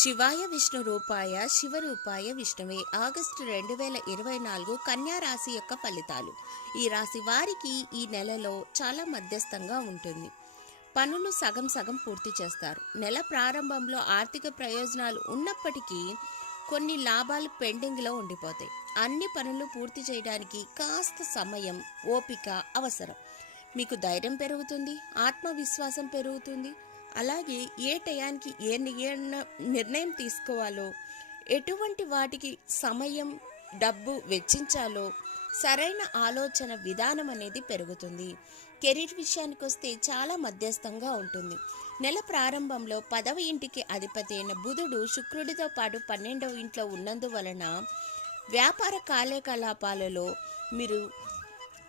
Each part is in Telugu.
శివాయ విష్ణు రూపాయ శివరూపాయ విష్ణువే. ఆగస్టు రెండు వేల ఇరవై నాలుగు కన్యా రాశి యొక్క ఫలితాలు. ఈ రాశి వారికి ఈ నెలలో చాలా మధ్యస్థంగా ఉంటుంది. పనులు సగం సగం పూర్తి చేస్తారు. నెల ప్రారంభంలో ఆర్థిక ప్రయోజనాలు ఉన్నప్పటికీ కొన్ని లాభాలు పెండింగ్లో ఉండిపోతాయి. అన్ని పనులు పూర్తి చేయడానికి కాస్త సమయం ఓపిక అవసరం. మీకు ధైర్యం పెరుగుతుంది ఆత్మవిశ్వాసం పెరుగుతుంది అలాగే ఏ టయానికి ఏ నిర్ణయం తీసుకోవాలో ఎటువంటి వాటికి సమయం డబ్బు వెచ్చించాలో సరైన ఆలోచన విధానం అనేది పెరుగుతుంది. కెరీర్ విషయానికి వస్తే చాలా మధ్యస్థంగా ఉంటుంది. నెల ప్రారంభంలో పదవ ఇంటికి అధిపతి అయిన బుధుడు శుక్రుడితో పాటు పన్నెండవ ఇంట్లో ఉన్నందువలన వ్యాపార కార్యకలాపాలలో మీరు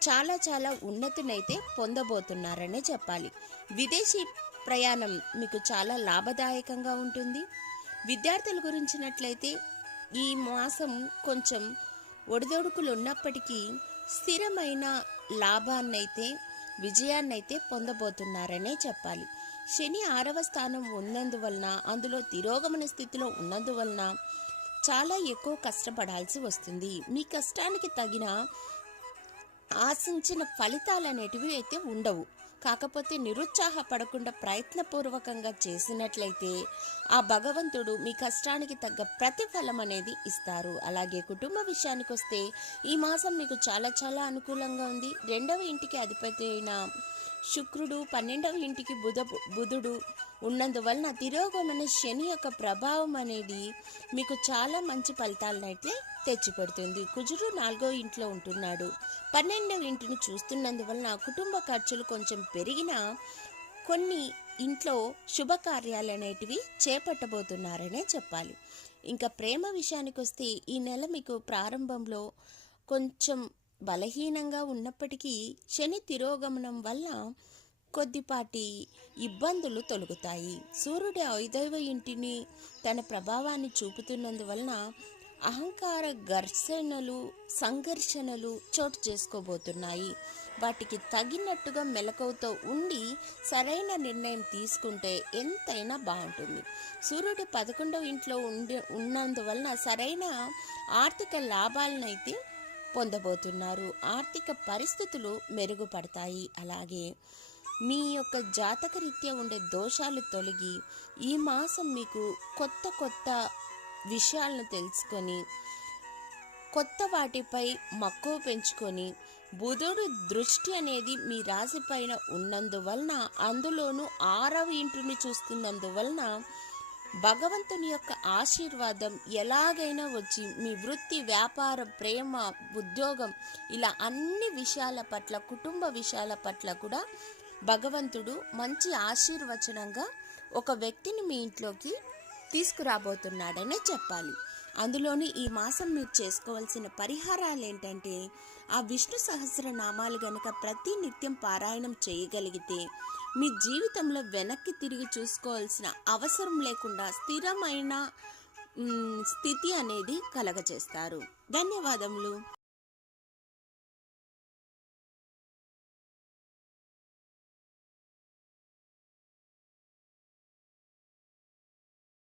చాలా చాలా ఉన్నతినైతే పొందబోతున్నారనే చెప్పాలి. విదేశీ ప్రయాణం మీకు చాలా లాభదాయకంగా ఉంటుంది. విద్యార్థుల గురించినట్లయితే ఈ మాసం కొంచెం ఒడిదొడుకులు ఉన్నప్పటికీ స్థిరమైన లాభాన్నైతే విజయాన్నైతే పొందబోతున్నారనే చెప్పాలి. శని ఆరవ స్థానం ఉన్నందువలన అందులో తిరోగమన స్థితిలో ఉన్నందువలన చాలా ఎక్కువ కష్టపడాల్సి వస్తుంది. మీ కష్టానికి తగిన ఆశించిన ఫలితాలు అనేటివి అయితే ఉండవు. కాకపోతే నిరుత్సాహపడకుండా ప్రయత్నపూర్వకంగా చేసినట్లయితే ఆ భగవంతుడు మీ కష్టానికి తగ్గ ప్రతిఫలం అనేది ఇస్తారు. అలాగే కుటుంబ విషయానికి వస్తే ఈ మాసం మీకు చాలా చాలా అనుకూలంగా ఉంది. రెండవ ఇంటికి అధిపతి అయిన శుక్రుడు పన్నెండవ ఇంటికి బుధ బుధుడు ఉన్నందువలన తిరోగమన శని యొక్క ప్రభావం అనేది మీకు చాలా మంచి ఫలితాలనైతే తెచ్చిపెడుతుంది. కుజుడు నాలుగో ఇంట్లో ఉంటున్నాడు. పన్నెండవ ఇంటిని చూస్తున్నందువలన కుటుంబ ఖర్చులు కొంచెం పెరిగినా కొన్ని ఇంట్లో శుభకార్యాలు అనేటివి చేపట్టబోతున్నారనే చెప్పాలి. ఇంకా ప్రేమ విషయానికి వస్తే ఈ నెల మీకు ప్రారంభంలో కొంచెం బలహీనంగా ఉన్నప్పటికీ శని తిరోగమనం వల్ల కొద్దిపాటి ఇబ్బందులు తొలగుతాయి. సూర్యుడి ఐదవ ఇంటిని తన ప్రభావాన్ని చూపుతున్నందువలన అహంకార ఘర్షణలు సంఘర్షణలు చోటు చేసుకోబోతున్నాయి. వాటికి తగినట్టుగా మెలకువతో ఉండి సరైన నిర్ణయం తీసుకుంటే ఎంతైనా బాగుంటుంది. సూర్యుడు పదకొండవ ఇంట్లో ఉండి ఉన్నందువలన సరైన ఆర్థిక లాభాలనైతే పొందబోతున్నారు. ఆర్థిక పరిస్థితులు మెరుగుపడతాయి. అలాగే మీ యొక్క జాతకరీత్యా ఉండే దోషాలు తొలగి ఈ మాసం మీకు కొత్త కొత్త విషయాలను తెలుసుకొని కొత్త వాటిపై మక్కువ పెంచుకొని బుధుడు దృష్టి అనేది మీ రాశి పైన ఉన్నందువలన అందులోనూ ఆరవ ఇంటిని చూస్తున్నందువలన భగవంతుని యొక్క ఆశీర్వాదం ఎలాగైనా వచ్చి మీ వృత్తి వ్యాపారం ప్రేమ ఉద్యోగం ఇలా అన్ని విషయాల పట్ల కుటుంబ విషయాల పట్ల కూడా భగవంతుడు మంచి ఆశీర్వచనంగా ఒక వ్యక్తిని మీ ఇంట్లోకి తీసుకురాబోతున్నాడనే చెప్పాలి. అందులోని ఈ మాసం మీరు చేసుకోవాల్సిన పరిహారాలు ఏంటంటే ఆ విష్ణు సహస్రనామాలు గనక ప్రతి నిత్యం పారాయణం చేయగలిగితే మీ జీవితంలో వెనక్కి తిరిగి చూసుకోవాల్సిన అవసరం లేకుండా స్థిరమైన స్థితి అనేది కలగజేస్తారు. ధన్యవాదములు.